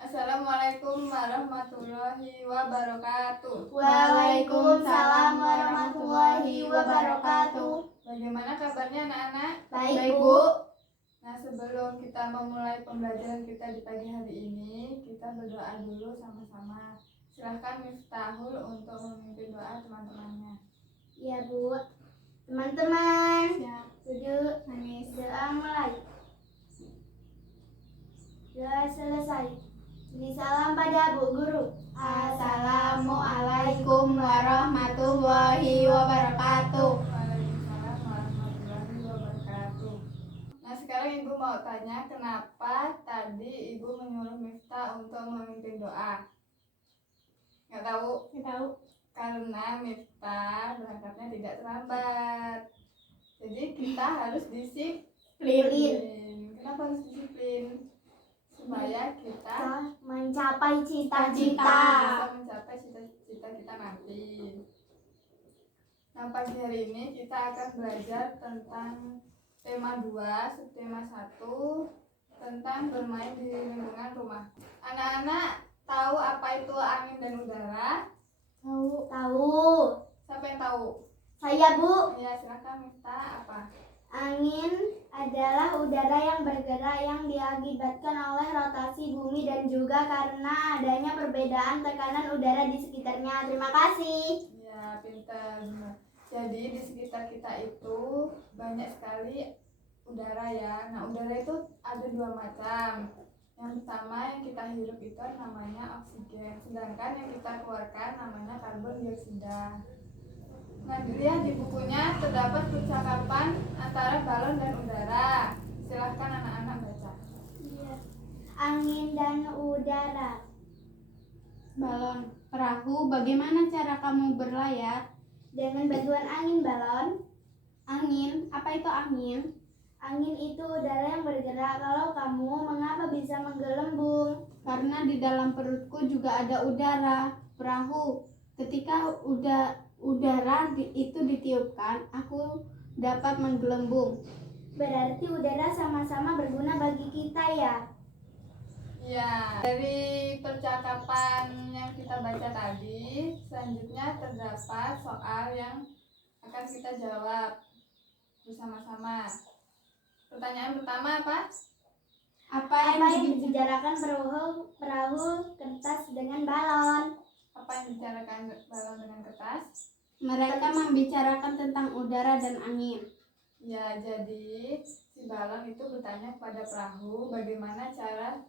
Assalamualaikum warahmatullahi wabarakatuh. Waalaikumsalam warahmatullahi wabarakatuh. Bagaimana kabarnya anak-anak? Baik, Bu. Nah, sebelum kita memulai pembelajaran kita di pagi hari ini, kita berdoa dulu sama-sama. Silahkan Miftahul untuk memimpin doa teman-temannya. Ya, Bu. Teman-teman, Siap. duduk. Doa mulai. Doa selesai. Beri salam pada Bu Guru. Assalamualaikum warahmatullahi wabarakatuh. Waalaikumsalam warahmatullahi wabarakatuh. Nah, sekarang Ibu mau tanya, kenapa tadi Ibu menyuruh Miftah untuk memimpin doa? Nggak tahu? Nggak tahu. Karena Miftah berangkatnya tidak terlambat. Jadi kita harus disiplin. Kenapa harus disiplin? Supaya kita mencapai bisa cita-cita. mencapai cita-cita kita nanti. Nah, pagi hari ini kita akan belajar tentang tema 2, subtema 1 tentang bermain di lingkungan rumah. Anak-anak tahu apa itu angin dan udara? Tahu. Siapa yang tahu? Saya, Bu. Ya, silakan Miftah. Apa? Angin adalah udara yang bergerak yang diakibatkan oleh rotasi bumi dan juga karena adanya perbedaan tekanan udara di sekitarnya. Terima kasih. Ya, pintar. Jadi di sekitar kita itu banyak sekali udara ya. Nah, udara itu ada 2 macam. Yang pertama yang kita hirup itu namanya oksigen, sedangkan yang kita keluarkan namanya karbon dioksida. Nah, dilihat di bukunya terdapat percakapan antara balon dan udara. Silahkan anak-anak baca. Angin dan udara. Balon, perahu, bagaimana cara kamu berlayar? Dengan bantuan angin balon. Angin, apa itu angin? Angin itu udara yang bergerak. Kalau kamu, mengapa bisa menggelembung? Karena di dalam perutku juga ada udara. Perahu, ketika udara itu ditiupkan, aku dapat menggelembung. Berarti udara sama-sama berguna bagi kita ya? Ya, dari percakapan yang kita baca tadi, selanjutnya terdapat soal yang akan kita jawab bersama-sama. Pertanyaan pertama apa? Apa yang dibicarakan perahu kertas dengan balon? Apa yang dibicarakan balon dengan kertas? Mereka membicarakan tentang udara dan angin. Ya, jadi si balon itu bertanya kepada perahu bagaimana cara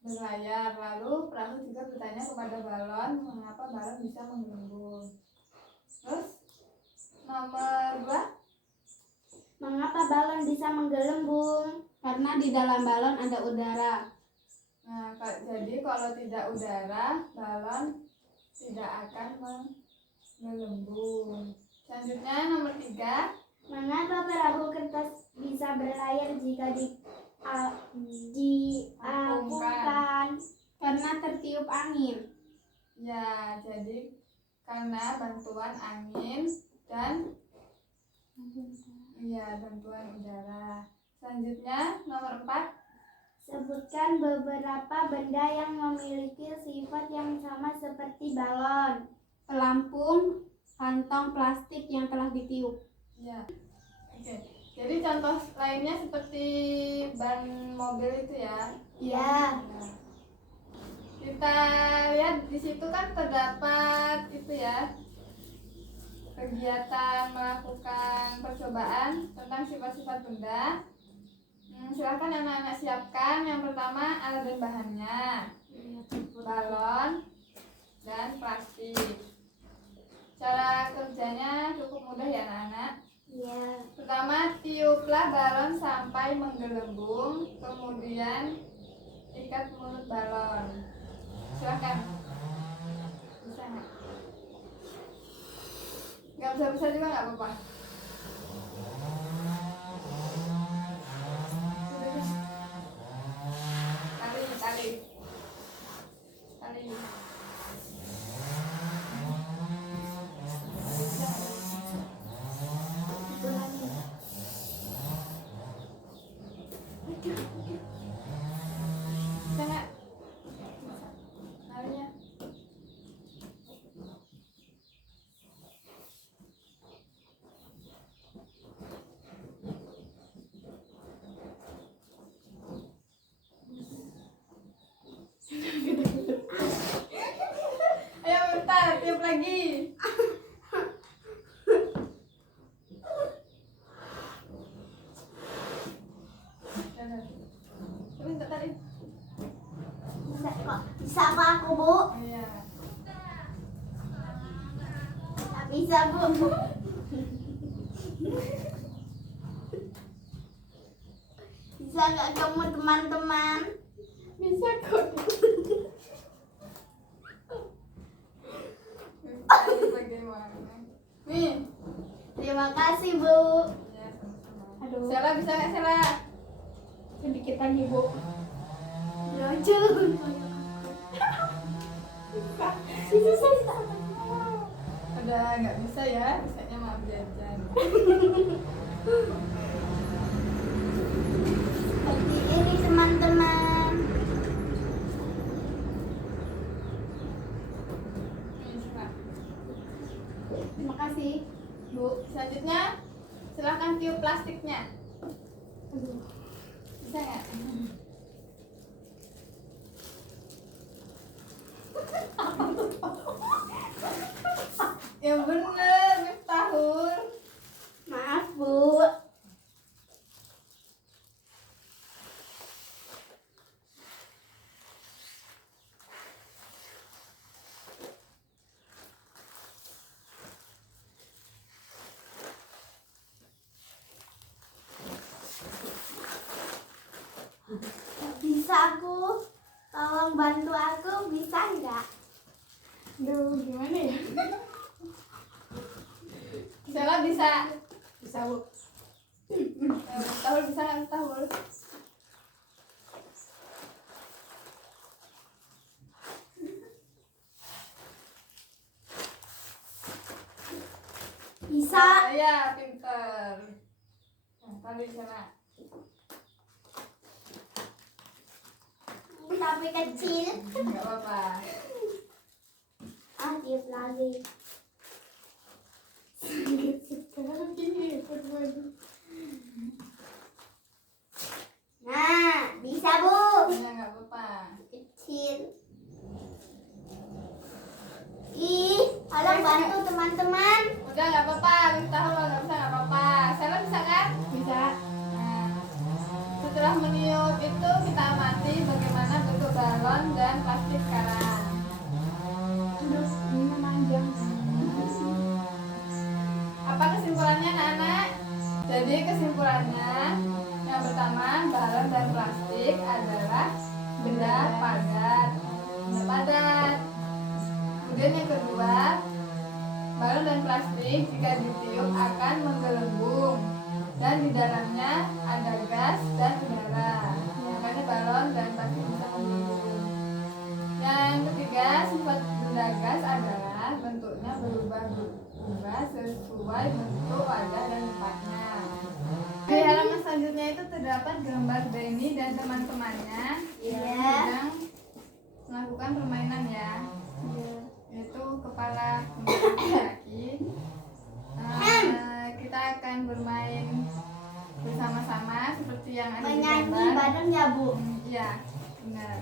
berlayar. Lalu perahu juga bertanya kepada balon mengapa balon bisa menggelembung. Terus nomor 2, mengapa balon bisa menggelembung? Karena di dalam balon ada udara. nah jadi kalau tidak udara, balon tidak akan menggelembung. Selanjutnya nomor 3, mengapa perahu kertas bisa berlayar jika diapungkan? Karena tertiup angin. ya jadi karena bantuan angin dan bantuan udara. Selanjutnya nomor 4, sebutkan beberapa benda yang memiliki sifat yang sama seperti balon. Pelampung, kantong plastik yang telah ditiup. ya. Oke. Jadi contoh lainnya seperti ban mobil itu ya. Ya. Nah, kita lihat di situ kan terdapat itu ya, kegiatan melakukan percobaan tentang sifat-sifat benda. Silakan anak-anak siapkan. Yang pertama alat dan bahannya, balon dan plastik. Cara kerjanya cukup mudah ya anak-anak. Ya. Pertama, tiuplah balon sampai menggelembung, kemudian ikat mulut balon. Silakan. Bisa nggak? Nggak bisa juga nggak apa-apa. Tali. Bisa nggak? bisa apa aku, Bu? Iya. Nggak bisa, Bu. Bisa nggak kamu, teman-teman? Bisa kok. Miftah bagaimana? Nih. Terima kasih, Bu. Ya, sama-sama. Aduh, Sela bisa nggak Sela? sedikit lagi Bu. Lucu. Udah nggak bisa ya, bisanya maaf jajan. Seperti ini, teman-teman. Nih, Sela. Terima kasih. Bu, selanjutnya silahkan tiup plastiknya. Aduh. Bisa nggak? Ya bener, Miftahul. Maaf, Bu. Bisa aku? Tolong bantu aku, bisa nggak? Aduh, gimana ya? Sela bisa. Bisa Bu. Miftahul bisa nggak Miftahul? Bisa. Ya, pinter. Nah, tadi Sela. Tapi kecil. Nggak apa-apa. Tiup lagi. Sekarang gini, waduh. Nah, bisa, Bu. Ya, nggak apa-apa. Kecil. Ih, tolong bantu, teman-teman. Udah nggak apa-apa, Miftahul nggak bisa nggak apa-apa. Sela bisa kan? Bisa. Nah, setelah meniup itu kita amati bagaimana bentuk balon dan plastik sekarang. Aduh, ini memanjang. Apa kesimpulannya anak-anak? Jadi kesimpulannya yang pertama, balon dan plastik adalah benda padat. Benda padat. Kemudian yang kedua, balon dan plastik jika ditiup akan menggelembung dan di dalamnya ada gas dan udara. Makanya balon dan plastik bisa menggelembung. Yang ketiga, sifat benda gas adalah bentuknya berubah-ubah sesuai bentuk wadah dan tempatnya. Di halaman selanjutnya itu terdapat gambar Benny dan teman-temannya yang Iya. sedang melakukan permainan ya. Yaitu kepala kaki. Kita akan bermain bersama-sama seperti yang ada di Menyanyi gambar. bareng ya, Bu? Iya, benar.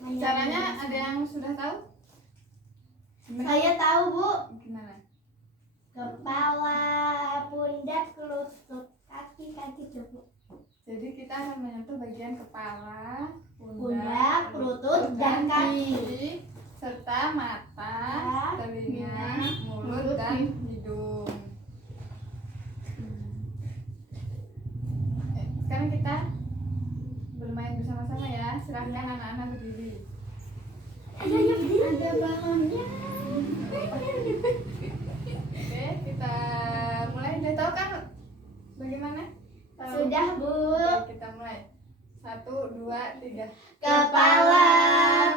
Menyanyi. Caranya ada yang sudah tahu? Gimana? Saya tahu, Bu. Gimana? Kepala, pundak, lutut, kaki coba. Jadi kita akan menyentuh bagian kepala, Pundak, lutut, dan kaki. serta mata, telinga, mulut, dan hidung. Sekarang kita bermain bersama-sama ya. Silahkan anak-anak berdiri. Ada balonnya. Oke, kita mulai. Udah tahu kan bagaimana? Tahu? Sudah, Bu. Oke, kita mulai. 1, 2, 3. Kepala,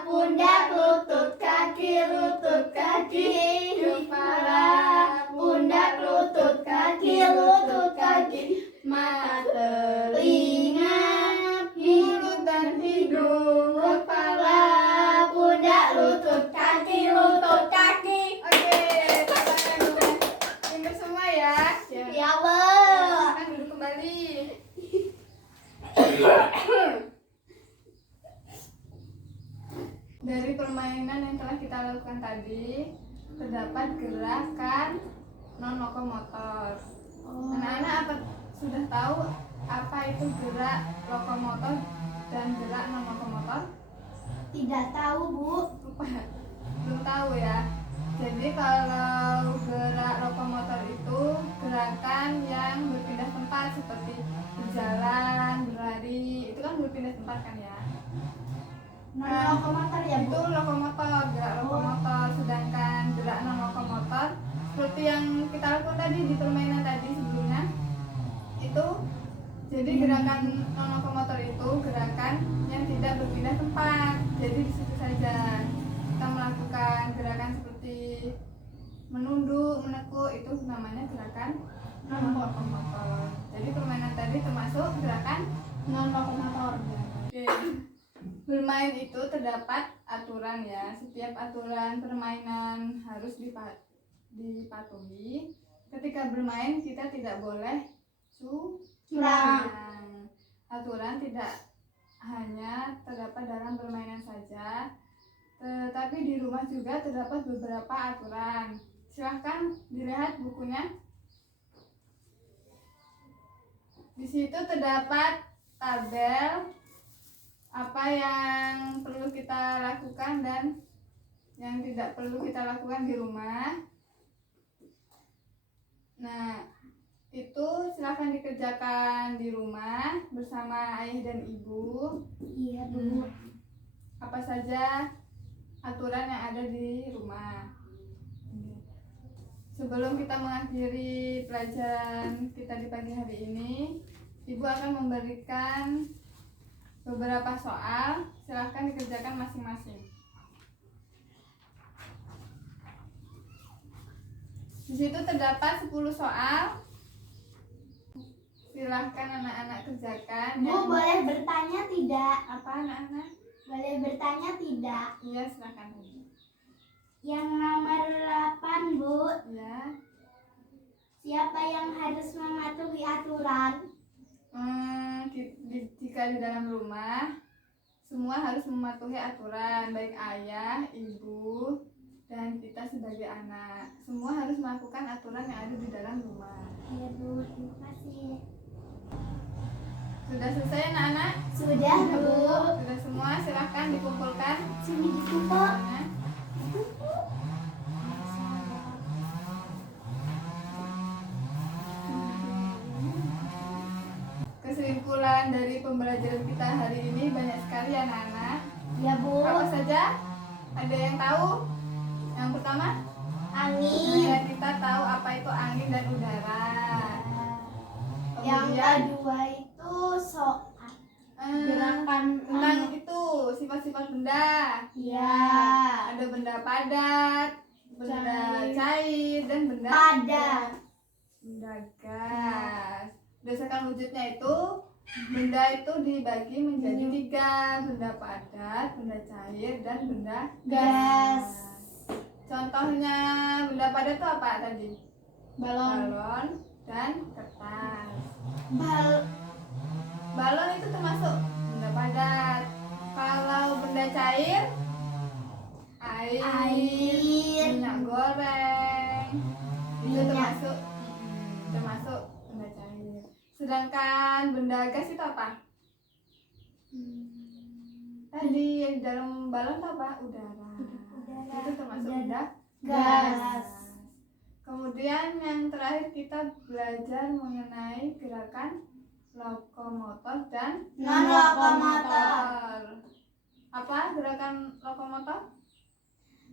pundak, lutut, kaki, kepala, pundak, lutut, kaki, Mata, telinga, mulut, dan hidung. kepala, pundak, lutut, kaki. Oke, pintar semua ya. Ya, Bu. Silakan duduk kembali. Dari permainan yang telah kita lakukan tadi, terdapat gerakan non lokomotor. Anak-anak apa sudah tahu apa itu gerak lokomotor dan gerak non lokomotor? Tidak tahu, Bu. Belum tahu ya. Jadi kalau gerak lokomotor itu gerakan yang berpindah tempat seperti berjalan, berlari, itu kan berpindah tempat kan ya. Non lokomotor ya, Bu. Itu lokomotor, gerak lokomotor. Sedangkan gerak non lokomotor seperti yang kita lakukan tadi di permainan tadi sebelumnya, itu jadi gerakan non lokomotor itu gerakan yang tidak berpindah tempat. Jadi di situ saja kita melakukan gerakan seperti menunduk, menekuk, itu namanya gerakan non lokomotor. Jadi permainan tadi termasuk gerakan Non lokomotor. oke. Bermain itu terdapat aturan ya. Setiap aturan permainan harus dipatuhi. Ketika bermain kita tidak boleh curang. Aturan tidak hanya terdapat dalam permainan saja, tetapi di rumah juga terdapat beberapa aturan. Silahkan dilihat bukunya. Di situ terdapat tabel apa yang perlu kita lakukan dan yang tidak perlu kita lakukan di rumah. Nah, itu silahkan dikerjakan di rumah bersama ayah dan ibu. Iya, Bu. Apa saja aturan yang ada di rumah. Sebelum kita mengakhiri pelajaran kita di pagi hari ini, ibu akan memberikan beberapa soal. Silahkan dikerjakan masing-masing. Di situ terdapat 10 soal. Silahkan anak-anak kerjakan. Bu, boleh bertanya tidak? Apa anak-anak? Boleh bertanya tidak? Iya, silahkan. Yang nomor 8, Bu. Ya. Siapa yang harus mematuhi aturan? Jika di dalam rumah semua harus mematuhi aturan, baik ayah, ibu, dan kita sebagai anak. Semua harus melakukan aturan yang ada di dalam rumah. Iya, Bu. Terima kasih. Sudah selesai anak-anak? Sudah, Bu. Sudah semua, silahkan dikumpulkan. Sini dikumpul. Nah, kesimpulan dari pembelajaran kita hari ini banyak sekali anak-anak. Ya, Bu. Apa saja? Ada yang tahu? Yang pertama, Angin. kita tahu apa itu angin dan udara. Yang Kemudian kedua itu soal. Gerakan tentang itu sifat-sifat benda. Ya. Ada benda padat, benda cair, dan benda Padat. benda gas. Berdasarkan wujudnya itu, benda itu dibagi menjadi 3: benda padat, benda cair, dan benda Gas. Contohnya benda padat itu apa tadi? balon. Balon dan kertas. Bal. Balon itu termasuk benda padat. Kalau benda cair, air, minyak goreng, itu Minyak. termasuk benda cair. Sedangkan benda gas itu apa? Tadi yang di dalam balon itu apa? Udara. Itu termasuk benda Gas. Kemudian yang terakhir kita belajar mengenai gerakan lokomotor dan Non lokomotor. Apa gerakan lokomotor?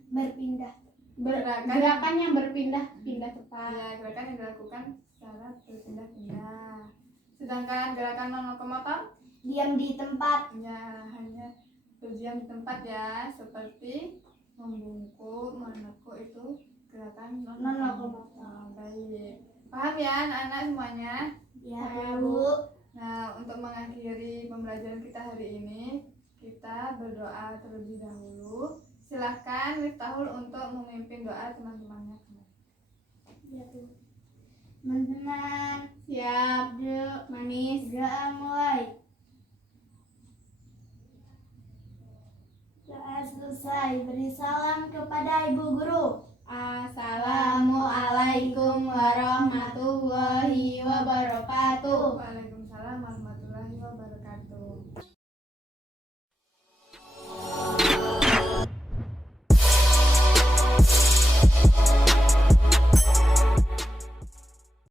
Berpindah. Gerakan yang berpindah-pindah tempat. Ya, gerakan yang dilakukan secara berpindah-pindah. Sedangkan gerakan non lokomotor Diam di tempat. ya hanya berdiam di tempat ya, seperti membungkuk, menekuk, itu gerakan non lokomotor. Baik, paham ya anak-anak semuanya? Ya, Bu. Nah, untuk mengakhiri pembelajaran kita hari ini, kita berdoa terlebih dahulu. Silahkan Miftahul untuk memimpin doa teman-temannya. Ya, Bu. Teman-teman, Siap, Dek. Manis. doa mulai. Doa selesai. Beri salam kepada Ibu Guru. Assalamualaikum warahmatullahi wabarakatuh. Waalaikumsalam warahmatullahi wabarakatuh.